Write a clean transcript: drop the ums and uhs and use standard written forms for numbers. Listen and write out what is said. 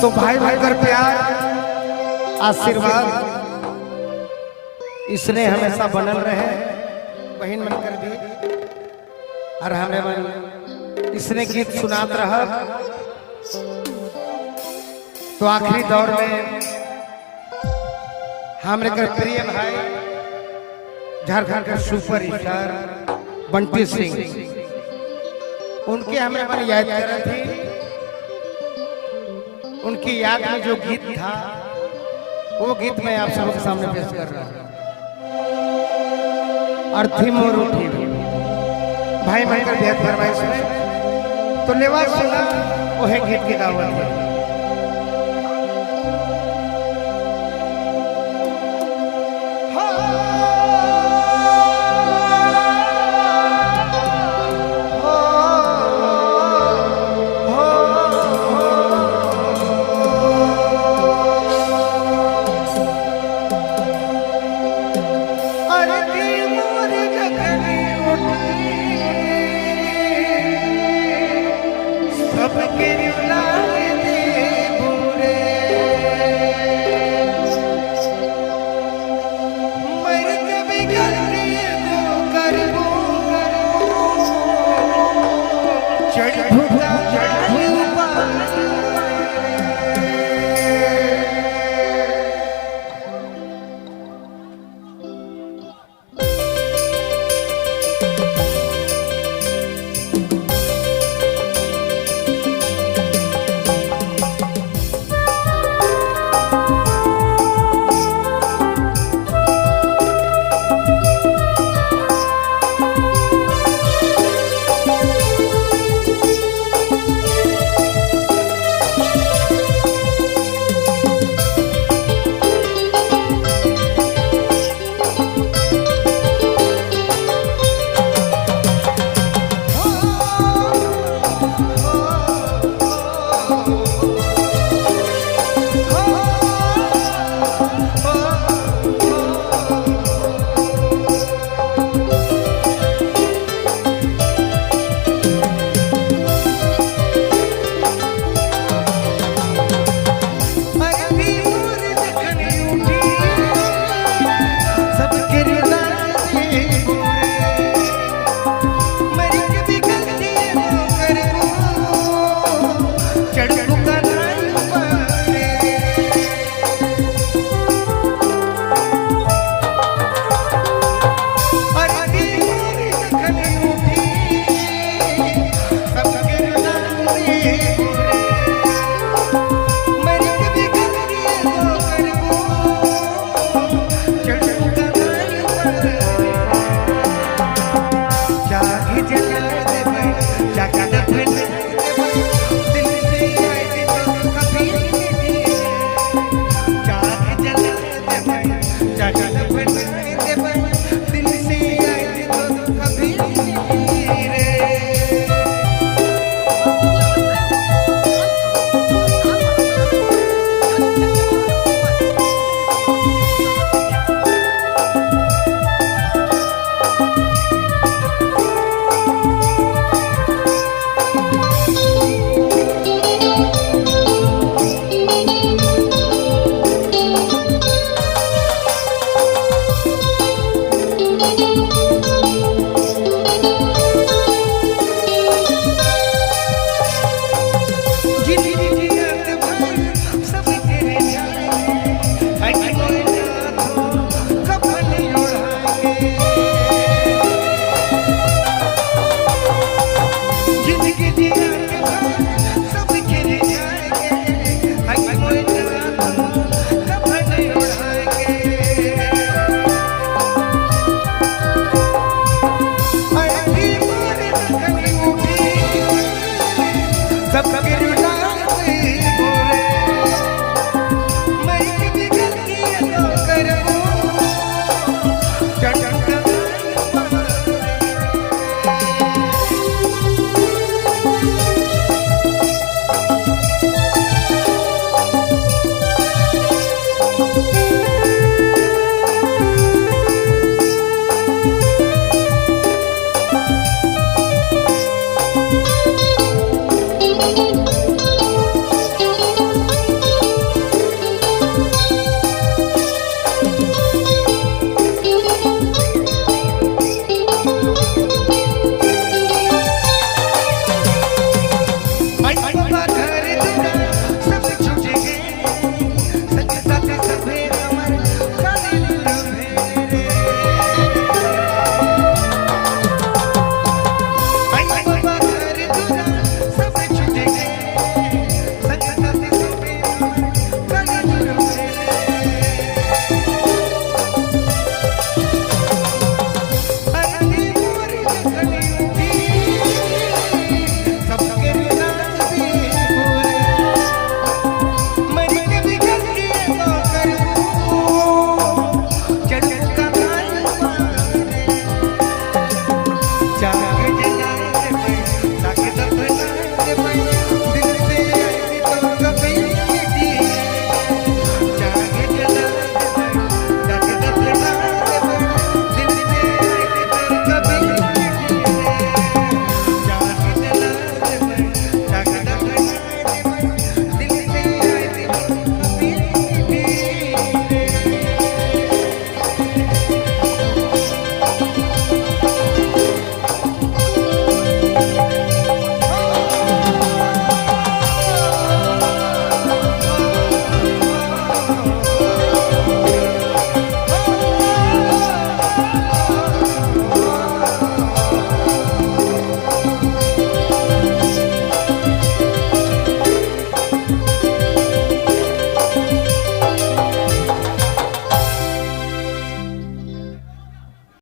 तो भाई भाई कर प्यार आशीर्वाद इसने हमेशा बनल रहे, बहन बनकर भी और हमें मन इसने गीत सुनात रहा। तो आखिरी दौर में हमारे कर प्रिय भाई झारखंड का सुपर स्टार बंटी सिंह, उनके हमें मन याद कर रही थी। उनकी याद में जो गीत था वो गीत मैं आप सबके सामने पेश कर रहा हूँ। अर्थी मोर उठी भाई भाई का बेहद फरमाइश में तो लेवा सुना वो है गीत की दावत है। सबके